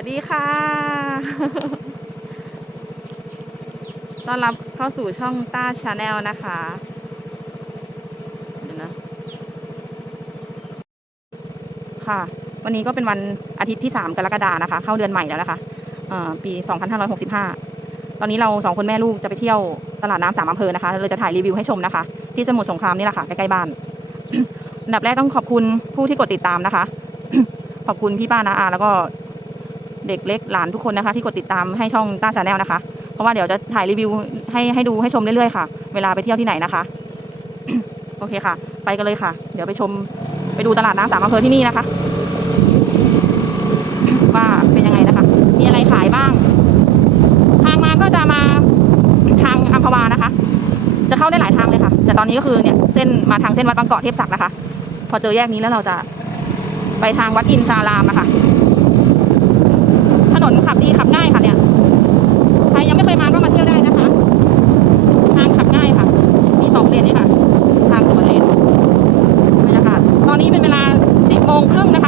สวัสดีค่ะ ต้อนรับเข้าสู่ช่องต้าชาแนลนะคะเดี๋ยวนะ ค่ะ วันนี้ก็เป็นวันอาทิตย์ที่สามกรกฎานะคะ เข้าเดือนใหม่แล้วนะคะปีสองพันห้าร้อยหกสิบห้าตอนนี้เราสองคนแม่ลูกจะไปเที่ยวตลาดน้ำสามอำเภอนะคะเลยจะถ่ายรีวิวให้ชมนะคะ ที่สมุทรสงครามนี่แหละค่ะ ใกล้ ๆ บ้าน อันดับแรกต้องขอบคุณผู้ที่กดติดตามนะคะ ขอบคุณพี่ป้านาอาแล้วก็ เด็กเล็กหลานทุกคนนะคะ ที่กดติดตามให้ช่องต้าชาแนลนะคะ เพราะว่าเดี๋ยวจะถ่ายรีวิวให้ให้ดูให้ชมเรื่อยๆค่ะ เวลาไปเที่ยวที่ไหนนะคะ โอเคค่ะ ไปกันเลยค่ะ เดี๋ยวไปชมไปดูตลาดน้ำสามอำเภอที่นี่นะคะ ว่าเป็นยังไงนะคะ มีอะไรขายบ้าง ทางมาก็จะมาทางอัมพวานะคะ จะเข้าได้หลายทางเลยค่ะ แต่ตอนนี้ก็คือเนี่ยเส้นมาทางเส้นวัดบางเกาะเทพศักดิ์นะคะ พอเจอแยกนี้แล้วเราจะไปทางวัดอินทรารามนะคะ นขับดีขับง่ายค่ะเนี่ยใครยังไม่เคยมาก็มาเที่ยวได้นะคะทางขับง่ายค่ะ มีสองเลนนี่ค่ะ ทางสวนเลนบรรยากาศตอนนี้เป็นเวลาสิบโมงครึ่งนะคะ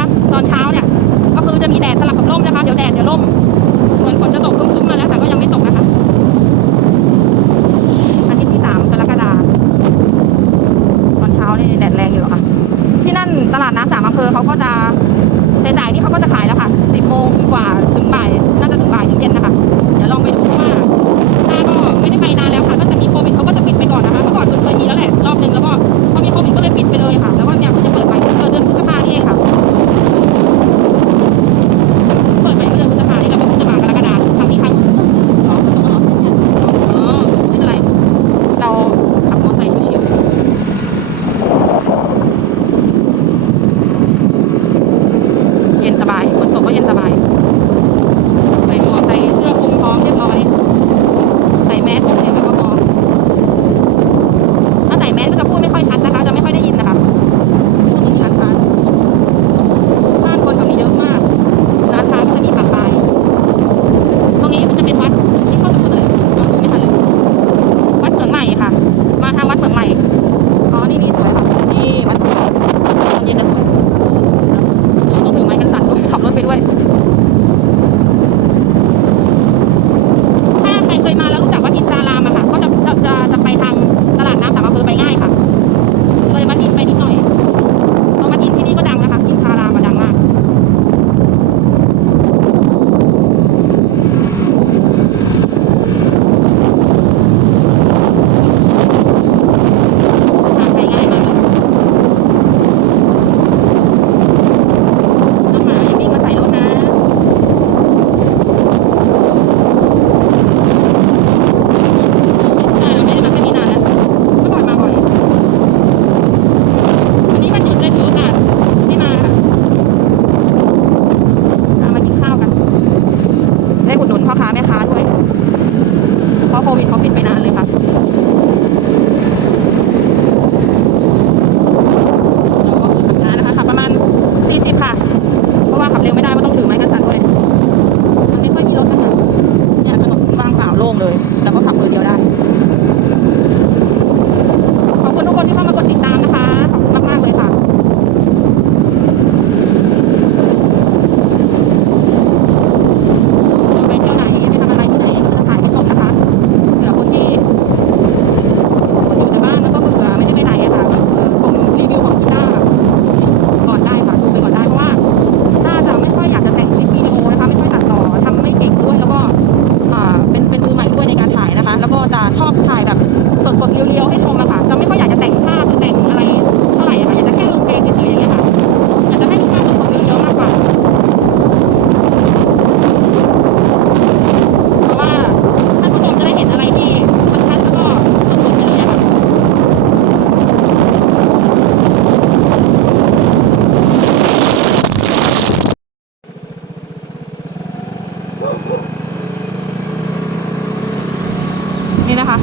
ี่นะคะ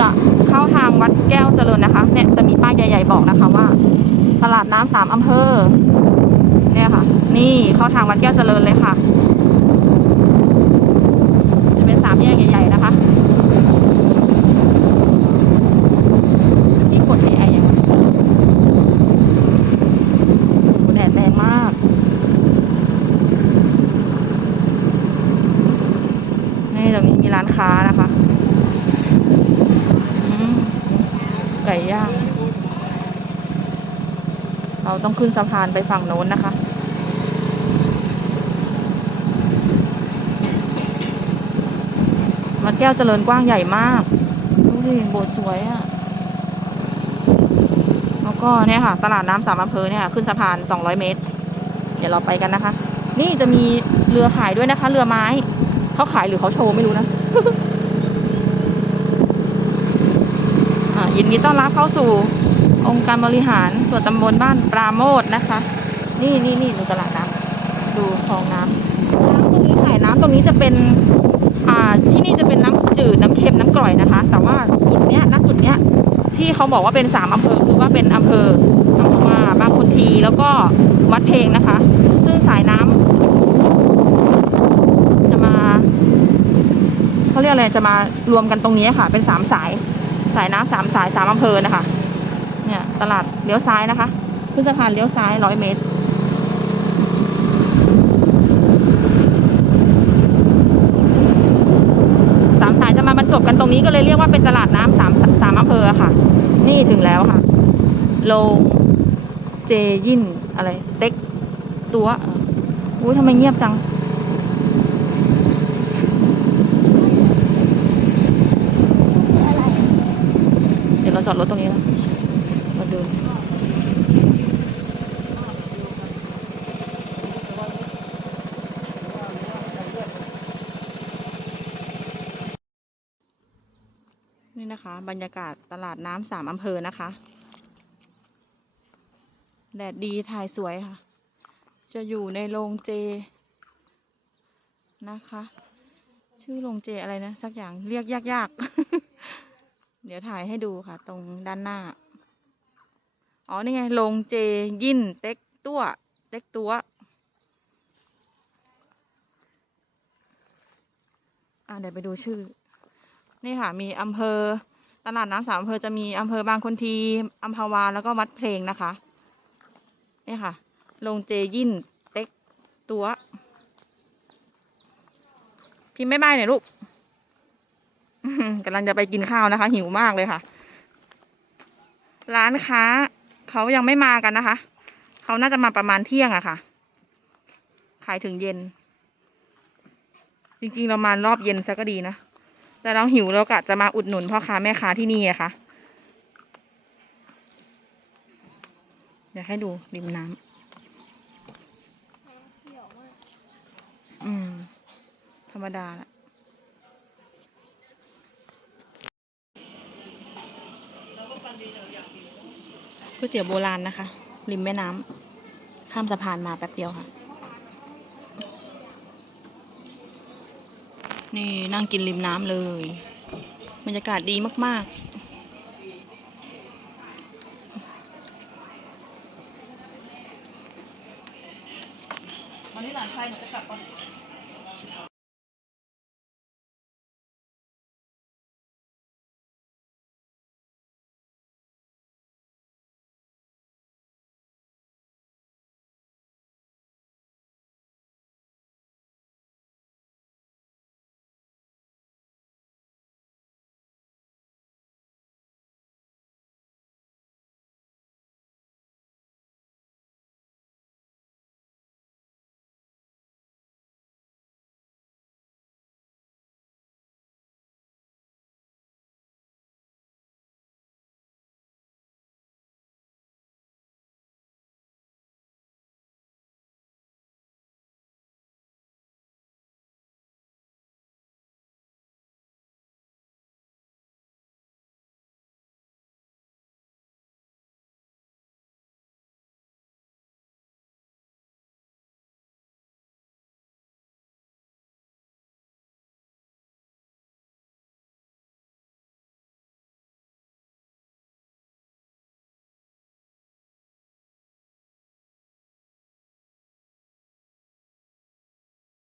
จะเข้าทางวัดแก้วเจริญนะคะ เนี่ยจะมีป้ายใหญ่ ๆ บอกนะคะว่า ตลาดน้ำสามอำเภอ เนี่ยค่ะ นี่เข้าทางวัดแก้วเจริญเลยค่ะ เราต้องขึ้นสะพานไปฝั่งโน้นนะคะ วัดแก้วเจริญกว้างใหญ่มาก ดูดิโบสถ์สวยอะ่ะ แล้วก็เนี่ยค่ะ ตลาดน้ำสามอำเภอเนี่ย ขึ้นสะพาน 200 เมตร เดี๋ยวเราไปกันนะคะ นี่จะมีเรือขายด้วยนะคะ เรือไม้ เขาขายหรือเขาโชว์ไม่รู้นะอ่ายินดีต้อนรับเข้าสู่ องค์การบริหารส่วนตำบลบ้านปราโมทนะคะ นี่นี่นี่ดูตลาดน้ำดูคลองน้ำน้ำตรงนี้สายน้ำตรงนี้จะเป็นอ่าที่นี่จะเป็นน้ำจืดน้ำเค็มน้ำกร่อยนะคะ แต่ว่าจุดเนี้ยณจุดเนี้ยที่เขาบอกว่าเป็นสามอำเภอคือว่าเป็นอำเภออัมพวาบางคนทีแล้วก็วัดเพลงนะคะ ซึ่งสายน้ำจะมาเขาเรียกอะไรจะมารวมกันตรงนี้ค่ะ เป็นสามสายสายน้ำสามสายสามอำเภอนะคะ เนี่ย ตลาดเลี้ยวซ้ายนะคะขึ้นสะพานเลี้ยวซ้ายร้อยเมตรสามสายจะมาบรรจบกันตรงนี้ก็เลยเรียกว่าเป็นตลาดน้ำสามสามอำเภอค่ะ นี่ถึงแล้วค่ะ โลงเจยินอะไร เต็กตัวอุ้ยทำไมเงียบจังเดี๋ยวเราจอดรถตรงนี้นะมาดู นะคะ บรรยากาศตลาดน้ำสามอำเภอนะคะ แดดดีถ่ายสวยค่ะ จะอยู่ในโรงเจนะคะ ชื่อโรงเจอะไรนะ สักอย่างเรียกยากๆ เดี๋ยวถ่ายให้ดูค่ะ ตรงด้านหน้า อ๋อ นี่ไงโรงเจยินเต็กตัวเต็กตัวอ่าเดี๋ยวไปดูชื่อ นี่ค่ะ มีอำเภอตลาดน้ำสามอำเภอจะมีอำเภอบางคนทีอัมพวาแล้วก็วัดเพลงนะคะนี่ค่ะโรงเจยินเต็กตัวพิมพ์ไม่ไม่หน่อยลูกกำลังจะไปกินข้าวนะคะ หิวมากเลยค่ะ ร้านค้าเขายังไม่มากันนะคะ เขาน่าจะมาประมาณเที่ยงอะค่ะ ขายถึงเย็น จริงๆเรามารอบเย็นซะก็ดีนะ แต่เราหิวเรากะจะมาอุดหนุนพ่อค้าแม่ค้าที่นี่อะค่ะ เดี๋ยวให้ดูริมน้ำอืม ธรรมดาละก๋วยเตี๋ยวโบราณนะคะ ริมแม่น้ำข้ามสะพานมาแป๊บเดียวค่ะ นี่นั่งกินริมน้ำเลย บรรยากาศดีมาก ๆวันนี้หลานชายหนูจะกลับก่อน